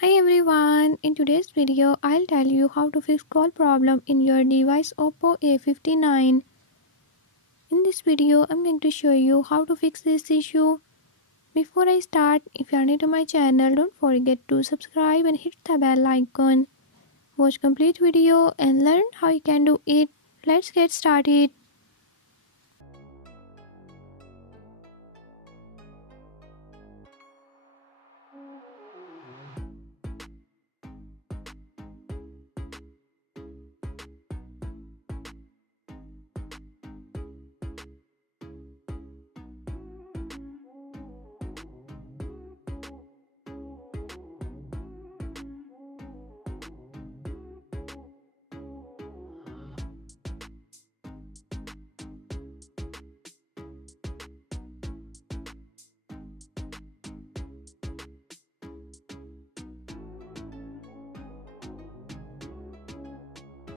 Hi everyone, in today's video I'll tell you how to fix call problem in your device Oppo A59. In this video I'm going to show you how to fix this issue. Before I start, if you are new to my channel, don't forget to subscribe and hit the bell icon. Watch complete video and learn how you can do it. Let's get started.